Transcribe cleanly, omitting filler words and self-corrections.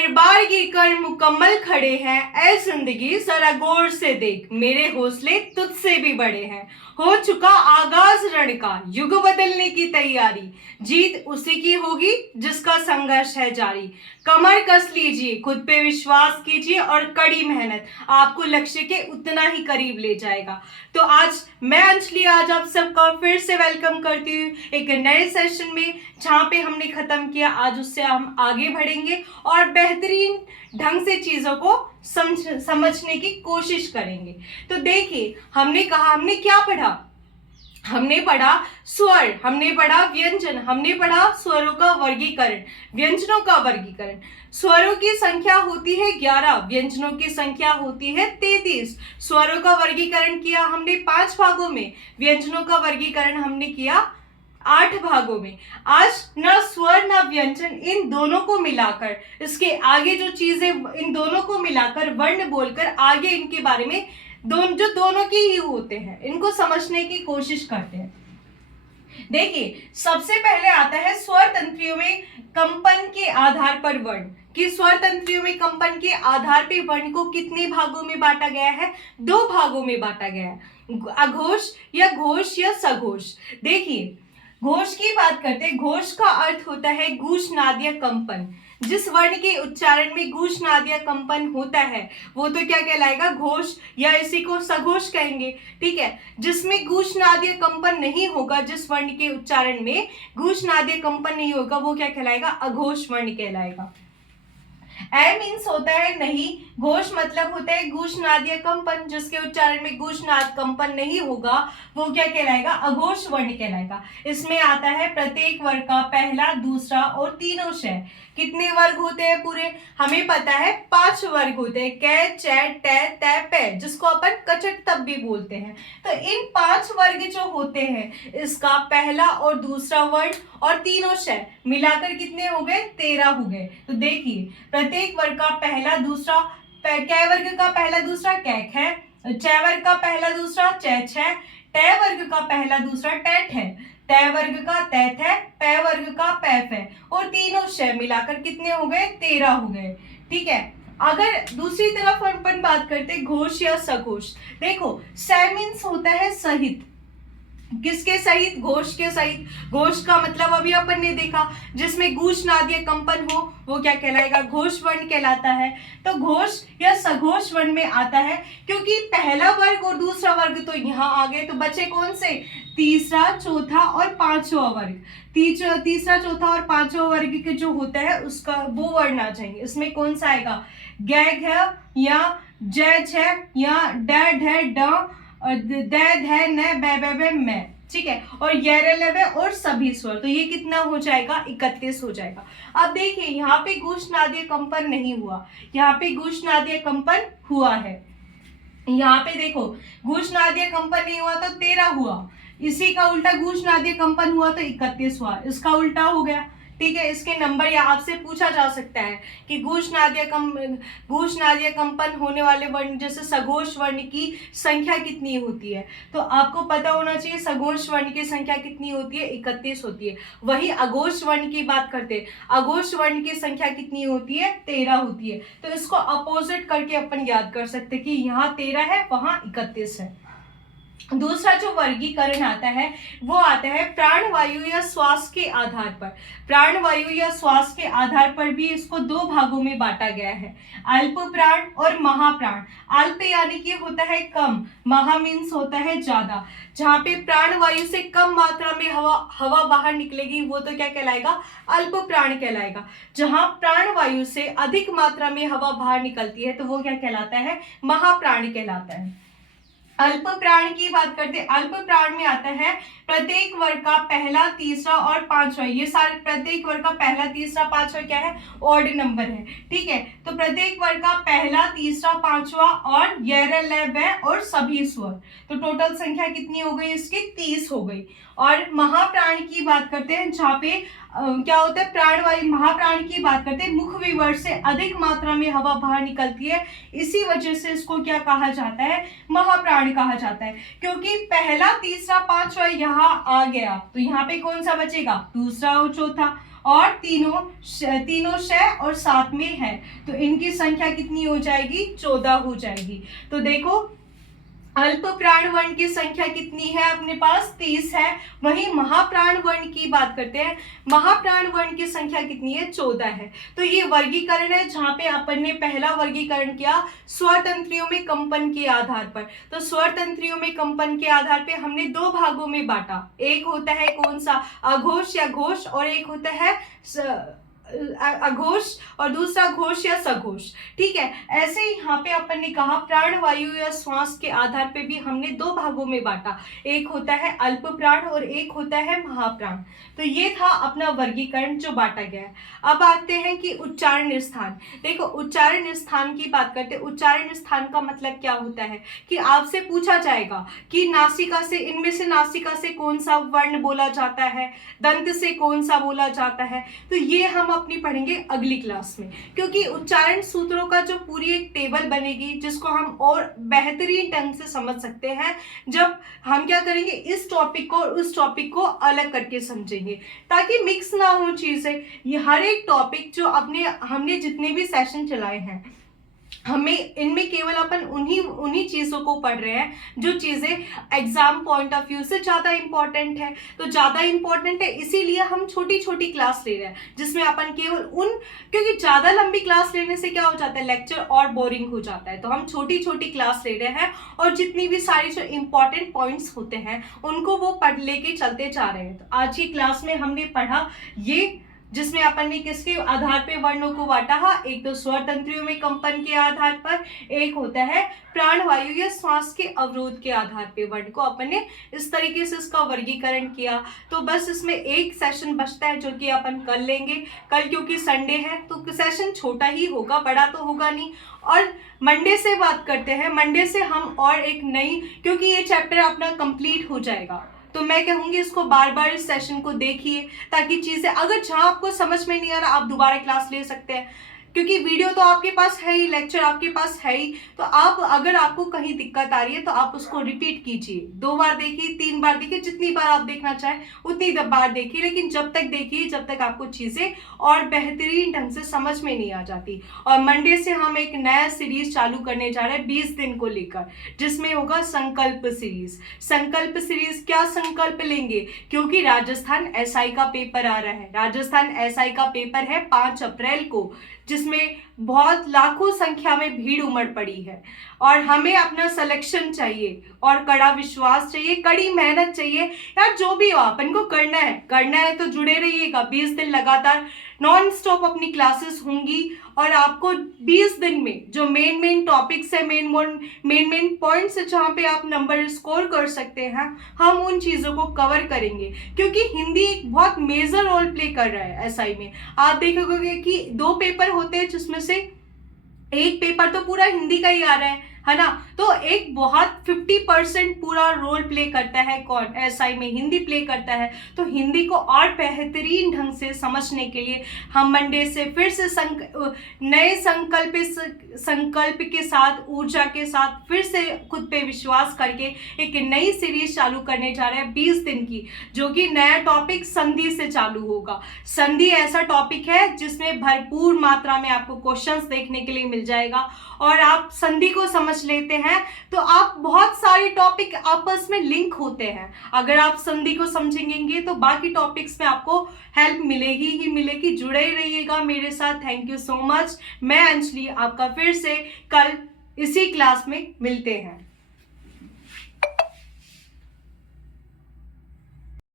हर बार गिरकर मुकम्मल खड़े हैं, ऐ जिंदगी जरा गौर से देख, मेरे हौसले तुझसे भी बड़े हैं। हो चुका आगाज रण का, युग बदलने की तैयारी, जीत उसी की होगी जिसका संघर्ष है जारी। कमर कस लीजिए, खुद पे विश्वास कीजिए और कड़ी मेहनत आपको लक्ष्य के उतना ही करीब ले जाएगा। तो आज मैं अंजलि आज आप सबका फिर से वेलकम करती हूँ एक नए सेशन में, जहाँ पे हमने खत्म किया आज उससे हम आगे बढ़ेंगे और बेहतरीन ढंग से चीजों को समझने की कोशिश करेंगे। तो देखिए, हमने कहा हमने क्या पढ़ा, हमने पढ़ा स्वर, हमने पढ़ा व्यंजन, हमने पढ़ा स्वरों का वर्गीकरण, व्यंजनों का वर्गीकरण। स्वरों की संख्या होती है 11, व्यंजनों की संख्या होती है 33। स्वरों का वर्गीकरण किया हमने 5 भागों में, व्यंजनों का वर्गीकरण हमने किया 8 भागों में। आज न स्वर न व्यंजन, इन दोनों को मिलाकर, इसके आगे जो चीजें, इन दोनों को मिलाकर वर्ण बोलकर आगे इनके बारे में दोनों के ही होते हैं, इनको समझने की कोशिश करते हैं। देखिए, सबसे पहले आता है स्वर तंत्रियों में कंपन के आधार पर वर्ण, कि स्वर तंत्रियों में कंपन के आधार पर वर्ण को कितने भागों में बांटा गया है? 2 भागों में बांटा गया है, अघोष या घोष या सघोष। देखिए, घोष की बात करते हैं। घोष का अर्थ होता है गूढ़नाद या कंपन। जिस वर्ण के उच्चारण में गूढ़नाद या कंपन होता है वो तो क्या कहलाएगा? घोष, या इसी को सघोष कहेंगे। ठीक है, जिसमें गूढ़नाद या कंपन नहीं होगा, जिस वर्ण के उच्चारण में गूढ़नाद या कंपन नहीं होगा, वो क्या कहलाएगा? अघोष वर्ण कहलाएगा। ए मीन्स होता है नहीं, घोष मतलब होता है गूढ़नाद या कंपन, जिसके उच्चारण में गूढ़नाद कंपन नहीं होगा वो क्या कहलाएगा? अघोष वर्ण कहलाएगा। इसमें आता है प्रत्येक वर्ग का पहला, दूसरा और तीनों शय। कितने वर्ग होते हैं पूरे? हमें पता है 5 वर्ग होते हैं, कै, चै, टै, तै, पै, जिसको अपन कचट तब भी बोलते हैं। तो इन 5 वर्ग जो होते हैं, इसका पहला और दूसरा वर्ण और तीनों शय मिलाकर कितने हो गए? 13 हो गए। तो देखिए, प्रत्येक वर्ग का पहला, दूसरा, कै वर्ग का पहला दूसरा कै खे, चै वर्ग का पहला दूसरा चै छै, टै वर्ग का पहला दूसरा टै ठै, तै वर्ग का तै थै, पै वर्ग का पै फै, और तीनों शय मिलाकर कितने हो गए? 13 हो गए। ठीक है, अगर दूसरी तरफ अपन बात करते घोष या सघोष। देखो, स मीन्स होता है सहित, किसके सहित? घोष के सहित। घोष का मतलब अभी अपन ने देखा, जिसमें गूढ़नाद या कंपन हो वो क्या कहलाएगा? घोष वर्ण कहलाता है। तो घोष या सघोष वर्ण में आता है, क्योंकि पहला वर्ग और दूसरा वर्ग तो यहाँ आ गए, तो बचे कौन से? तीसरा, चौथा और पांचवा वर्ग। तीसरा, चौथा और पांचवा वर्ग के जो होता है उसका वो वर्ण आ जाएंगे। इसमें कौन सा आएगा? ग, घ या ज, छ या ड, ढ, ड, द, ध, न, ब, ब, ब, म। ठीक है, और य, ल, व और सभी स्वर। तो ये कितना हो जाएगा? 31 हो जाएगा। अब देखिए, यहाँ पे गूढ़नाद या कंपन नहीं हुआ, यहाँ पे गूढ़नाद या कंपन हुआ है। यहाँ पे देखो, गूढ़नाद या कंपन नहीं हुआ तो 13 हुआ, इसी का उल्टा गूढ़नाद या कंपन हुआ तो 31 हुआ, इसका उल्टा हो गया। ठीक है, इसके नंबर या आपसे पूछा जा सकता है कि गूढ़नाद या कंपन होने वाले वर्ण जैसे सघोष वर्ण की संख्या कितनी होती है? तो आपको पता होना चाहिए सघोष वर्ण की संख्या कितनी होती है? 31 होती है। वही अघोष वर्ण की बात करते हैं, अघोष वर्ण की संख्या कितनी होती है? 13 होती है। तो इसको अपोजिट करके अपन याद कर सकते हैं कि यहाँ 13 है, वहां 31 है। दूसरा जो वर्गीकरण आता है वो आता है प्राणवायु या श्वास के आधार पर। प्राणवायु या श्वास के आधार पर भी इसको 2 भागों में बांटा गया है, अल्प प्राण और महाप्राण। अल्प यानी कि होता है कम, महा मीन्स होता है ज्यादा। जहाँ पे प्राणवायु से कम मात्रा में हवा बाहर निकलेगी वो तो क्या कहलाएगा? अल्प प्राण कहलाएगा। जहाँ प्राणवायु से अधिक मात्रा में हवा बाहर निकलती है तो वो क्या कहलाता है? महाप्राण कहलाता है। अल्प प्राण की बात करते हैं, अल्प प्राण में आता है प्रत्येक वर्ग का पहला, तीसरा और पांचवा। ये सारे प्रत्येक वर्ग का पहला, तीसरा, पांचवा क्या है? ऑड नंबर है। ठीक है, तो प्रत्येक वर्ग का पहला, तीसरा, पांचवा और य, ल, व और सभी स्वर। तो टोटल संख्या कितनी हो गई इसकी? 30 हो गई। और महाप्राण की बात करते हैं, जहाँ पे क्या होता है? प्राणवायु, महाप्राण की बात करते हैं, मुख विवर से अधिक मात्रा में हवा बाहर निकलती है, इसी वजह से इसको क्या कहा जाता है? महाप्राण कहा जाता है। क्योंकि पहला, तीसरा, पांचवा यहाँ आ गया तो यहाँ पे कौन सा बचेगा? दूसरा और चौथा। और तीनों शय और साथ में है, तो इनकी संख्या कितनी हो जाएगी? 14 हो जाएगी। तो देखो अल्प प्राण वर्ण की संख्या कितनी है अपने पास? 30 है। वहीं महाप्राण वर्ण की बात करते हैं, महाप्राण वर्ण की संख्या कितनी है? 14 है। तो ये वर्गीकरण है जहां पे अपन ने पहला वर्गीकरण किया स्वर तंत्रियों में कंपन के आधार पर। तो स्वर तंत्रियों में कंपन के आधार पे हमने दो भागों में बांटा, एक होता है कौन सा? अघोष या घोष, और एक होता है अघोष और दूसरा घोष या सघोष। ठीक है, ऐसे ही यहाँ पे अपन ने कहा प्राण वायु या श्वास के आधार पे भी हमने दो भागों में बांटा, एक होता है अल्प प्राण और एक होता है महाप्राण। तो ये था अपना वर्गीकरण जो बांटा गया है। अब आते हैं कि उच्चारण स्थान। देखो उच्चारण स्थान की बात करते हैं। उच्चारण स्थान का मतलब क्या होता है कि आपसे पूछा जाएगा कि नासिका से, इनमें से नासिका से कौन सा वर्ण बोला जाता है, दंत से कौन सा बोला जाता है। तो ये हम अपनी पढ़ेंगे अगली क्लास में, क्योंकि उच्चारण सूत्रों का जो पूरी एक टेबल बनेगी जिसको हम और बेहतरीन ढंग से समझ सकते हैं जब हम क्या करेंगे, इस टॉपिक को और उस टॉपिक को अलग करके समझेंगे, ताकि मिक्स ना हो चीजें। ये हर एक टॉपिक जो हमने जितने भी सेशन चलाए हैं, हमें इनमें केवल अपन उन्हीं चीज़ों को पढ़ रहे हैं जो चीज़ें एग्जाम पॉइंट ऑफ व्यू से ज़्यादा इंपॉर्टेंट है। तो ज़्यादा इंपॉर्टेंट है इसीलिए हम छोटी छोटी क्लास ले रहे हैं, जिसमें अपन केवल क्योंकि ज़्यादा लंबी क्लास लेने से क्या हो जाता है, लेक्चर और बोरिंग हो जाता है। तो हम छोटी छोटी क्लास ले रहे हैं और जितनी भी सारी जो इंपॉर्टेंट पॉइंट्स होते हैं उनको वो पढ़ लेके चलते जा रहे हैं। तो आज की क्लास में हमने पढ़ा ये, जिसमें अपन ने किसके आधार पे वर्णों को बांटा है, एक तो स्वर तंत्रियों में कंपन के आधार पर, एक होता है प्राण वायु या श्वास के अवरोध के आधार पे वर्ण को अपन ने इस तरीके से इसका वर्गीकरण किया। तो बस इसमें एक सेशन बचता है जो कि अपन कर लेंगे कल, क्योंकि संडे है तो सेशन छोटा ही होगा, बड़ा तो होगा नहीं। और मंडे से बात करते हैं, मंडे से हम और एक नई, क्योंकि ये चैप्टर अपना कंप्लीट हो जाएगा तो मैं कहूँगी इसको बार बार इस सेशन को देखिए, ताकि चीज़ें अगर जहाँ आपको समझ में नहीं आ रहा आप दोबारा क्लास ले सकते हैं, क्योंकि वीडियो तो आपके पास है ही, लेक्चर आपके पास है ही। तो आप अगर आपको कहीं दिक्कत आ रही है तो आप उसको रिपीट कीजिए, 2 बार देखिए, 3 बार देखिए, जितनी बार आप देखना चाहें उतनी बार देखिए, लेकिन जब तक देखिए जब तक आपको चीज़ें और बेहतरीन ढंग से समझ में नहीं आ जाती। और मंडे से हम एक नया सीरीज चालू करने जा रहे हैं 20 दिन को लेकर, जिसमें होगा संकल्प सीरीज। संकल्प सीरीज क्या संकल्प लेंगे, क्योंकि राजस्थान एसआई का पेपर आ रहा है। राजस्थान एसआई का पेपर है 5 अप्रैल को, जिसमें बहुत लाखों संख्या में भीड़ उमड़ पड़ी है और हमें अपना सिलेक्शन चाहिए और कड़ा विश्वास चाहिए, कड़ी मेहनत चाहिए। यार जो भी हो अपन को करना है तो जुड़े रहिएगा। 20 दिन लगातार नॉन स्टॉप अपनी क्लासेस होंगी और आपको 20 दिन में जो मेन टॉपिक्स है, मेन पॉइंट्स है जहाँ पे आप नंबर स्कोर कर सकते हैं, हम उन चीज़ों को कवर करेंगे, क्योंकि हिंदी एक बहुत मेजर रोल प्ले कर रहा है एसआई में। आप देखोगे कि 2 पेपर होते हैं जिसमें से एक पेपर तो पूरा हिंदी का ही आ रहा है ना। तो एक बहुत 50% पूरा रोल प्ले करता है कौन, एसआई में हिंदी प्ले करता है। तो हिंदी को और बेहतरीन ढंग से समझने के लिए हम मंडे से फिर से नए संकल्प के साथ, ऊर्जा के साथ फिर से खुद पे विश्वास करके एक नई सीरीज चालू करने जा रहे हैं 20 दिन की, जो कि नया टॉपिक संधि से चालू होगा। संधि ऐसा टॉपिक है जिसमें भरपूर मात्रा में आपको क्वेश्चंस देखने के लिए मिल जाएगा, और आप संधि को समझ लेते हैं तो आप बहुत सारे टॉपिक आपस में लिंक होते हैं। अगर आप संधि को समझेंगे तो बाकी टॉपिक्स में आपको हेल्प मिलेगी ही मिलेगी। जुड़े रहिएगा मेरे साथ। Thank you so much. मैं अंजलि आपका फिर से कल इसी क्लास में मिलते हैं।